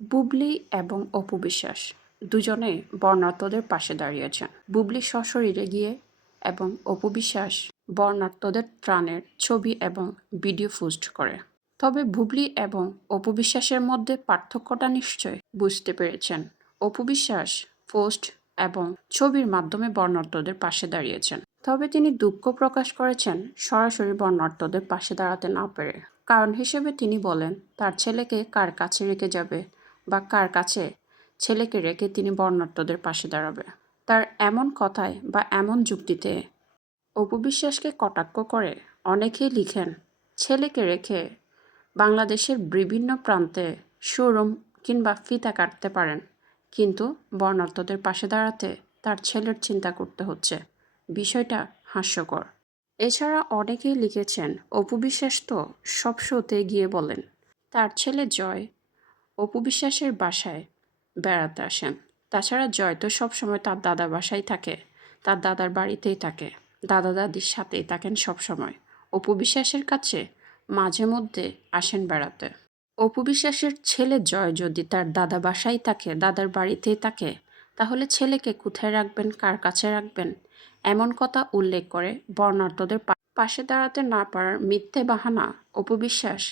বুবলি এবং অপু বিশ্বাস দুজনে বর্ণাঢ্যদের পাশে দাঁড়িয়েছেন। বুবলি সশরীরে গিয়ে এবং অপু বিশ্বাস বর্ণাঢ্যদের ত্রাণের ছবি এবং ভিডিও পোস্ট করে। তবে বুবলি এবং অপু বিশ্বাসের মধ্যে পার্থক্যটা নিশ্চয় বুঝতে পেরেছেন। অপু বিশ্বাস পোস্ট এবং ছবির মাধ্যমে বর্ণাঢ্যদের পাশে দাঁড়িয়েছেন। তবে তিনি দুঃখ প্রকাশ করেছেন সরাসরি বর্ণাঢ্যদের পাশে দাঁড়াতে না পেরে। কারণ হিসেবে তিনি বলেন তার ছেলেকে কার কাছে রেখে যাবে বা কার কাছে ছেলেকে রেখে তিনি বর্ণাঢ্যদের পাশে দাঁড়াবে। তার এমন কথায় বা এমন যুক্তিতে অপু বিশ্বাসকে কটাক্ষ করে অনেকেই লিখেন, ছেলেকে রেখে বাংলাদেশের বিভিন্ন প্রান্তে শোরুম কিংবা ফিতা কাটতে পারেন, কিন্তু বর্ণাঢ্যদের পাশে দাঁড়াতে তার ছেলের চিন্তা করতে হচ্ছে। বিষয়টা হাস্যকর। এছাড়া অনেকেই লিখেছেন, অপু বিশ্বাস তো সব শোতে গিয়ে বলেন তার ছেলে জয় অপু বিশ্বাসের বাসায় বেড়াতে আসেন। তাছাড়া জয় তো সবসময় তার দাদার বাসায় থাকে, তার দাদার বাড়িতেই থাকে, দাদা দাদির সাথেই থাকেন সবসময়। অপু বিশ্বাসের কাছে মাঝে মধ্যে আসেন বেড়াতে। অপু বিশ্বাসের ছেলে জয় যদি তার দাদা বাসায় থাকে, দাদার বাড়িতেই থাকে, তাহলে ছেলেকে কোথায় রাখবেন, কার কাছে রাখবেন, এমন কথা উল্লেখ করে বর্ণাঢ্যদের পাশে দাঁড়াতে না পারার মিথ্যে বাহানা অপু বিশ্বাস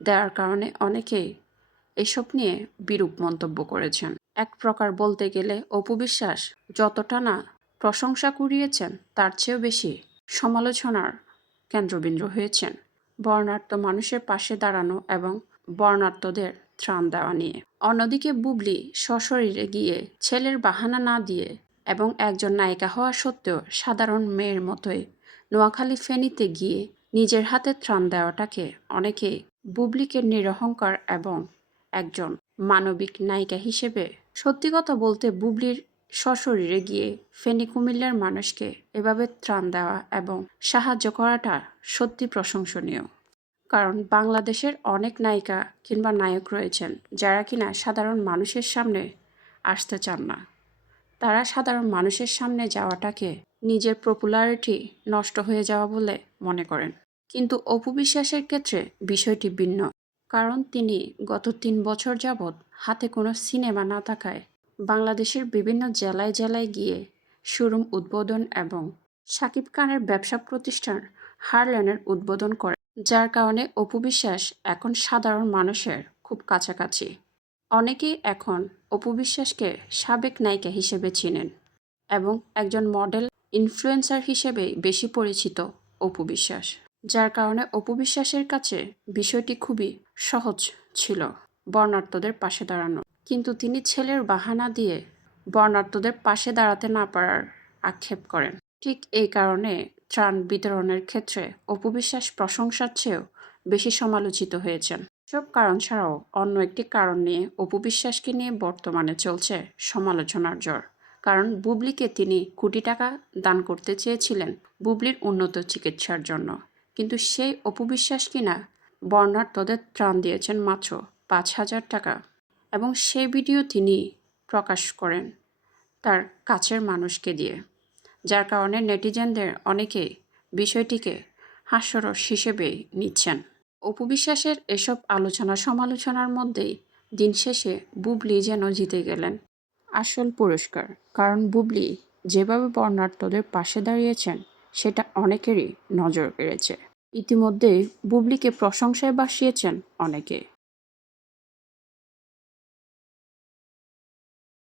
দেওয়ার কারণে অনেকেই এসব নিয়ে বিরূপ মন্তব্য করেছেন। এক প্রকার বলতে গেলে অপু বিশ্বাস যতটা না প্রশংসা কুড়িয়েছেন তার চেয়েও বেশি সমালোচনার কেন্দ্রবিন্দু হয়েছেন বর্ণাঢ্য মানুষের পাশে দাঁড়ানো এবং বর্ণাঢ্যদের ত্রাণ দেওয়া নিয়ে। অন্যদিকে বুবলি সশরীরে গিয়ে ছেলের বাহানা না দিয়ে এবং একজন নায়িকা হওয়া সত্ত্বেও সাধারণ মেয়ের মতোই নোয়াখালী ফেনীতে গিয়ে নিজের হাতে ত্রাণ দেওয়াটাকে অনেকে বুবলিকে নিরহংকার এবং একজন মানবিক নায়িকা হিসেবে, সত্যি কথা বলতে বুবলির সশরীরে গিয়ে ফেনী কুমিল্লার মানুষকে এভাবে ত্রাণ দেওয়া এবং সাহায্য করাটা সত্যি প্রশংসনীয়। কারণ বাংলাদেশের অনেক নায়িকা কিংবা নায়ক রয়েছেন যারা কিনা সাধারণ মানুষের সামনে আসতে চান না। তারা সাধারণ মানুষের সামনে যাওয়াটাকে নিজের পপুলারিটি নষ্ট হয়ে যাওয়া বলে মনে করেন। কিন্তু অপু বিশ্বাসের ক্ষেত্রে বিষয়টি ভিন্ন। কারণ তিনি গত ৩ বছর যাবৎ হাতে কোনো সিনেমা না থাকায় বাংলাদেশের বিভিন্ন জেলায় জেলায় গিয়ে শোরুম উদ্বোধন এবং শাকিব খানের ব্যবসা প্রতিষ্ঠান হারল্যান্ডের উদ্বোধন করে, যার কারণে অপু বিশ্বাস এখন সাধারণ মানুষের খুব কাছাকাছি। অনেকেই এখন অপু বিশ্বাসকে সাবেক নায়িকা হিসেবে চিনেন এবং একজন মডেল ইনফ্লুয়েন্সার হিসেবে বেশি পরিচিত অপু বিশ্বাস, যার কারণে অপু বিশ্বাসের কাছে বিষয়টি খুবই সহজ ছিল বর্ণাঢ্যদের পাশে দাঁড়ানো। কিন্তু তিনি ছেলের বাহানা দিয়ে বর্ণাঢ্যদের পাশে দাঁড়াতে না পারার আক্ষেপ করেন। ঠিক এই কারণে ত্রাণ বিতরণের ক্ষেত্রে অপু বিশ্বাস প্রশংসার চেয়েও বেশি সমালোচিত হয়েছেন। সব কারণ ছাড়াও অন্য একটি কারণ নিয়ে অপু বিশ্বাসকে নিয়ে বর্তমানে চলছে সমালোচনার ঝড়। কারণ বুবলিকে তিনি কোটি টাকা দান করতে চেয়েছিলেন বুবলির উন্নত চিকিৎসার জন্য, কিন্তু সেই অপু বিশ্বাস কিনা বর্ণাঢ্যদের ত্রাণ দিয়েছেন মাত্র ৫,০০০ টাকা এবং সেই ভিডিও তিনি প্রকাশ করেন তার কাছের মানুষকে দিয়ে, যার কারণে নেটিজেনদের অনেকেই বিষয়টিকে হাস্যরস হিসেবেই নিচ্ছেন। অপু বিশ্বাসের এসব আলোচনা সমালোচনার মধ্যেই দিন শেষে বুবলি যেন জিতে গেলেন আসল পুরস্কার। কারণ বুবলি যেভাবে বর্ণাঢ্যদের পাশে দাঁড়িয়েছেন সেটা অনেকেরই নজর কেড়েছে। ইতিমধ্যেই বুবলিকে প্রশংসায় ভাসিয়েছেন অনেকে।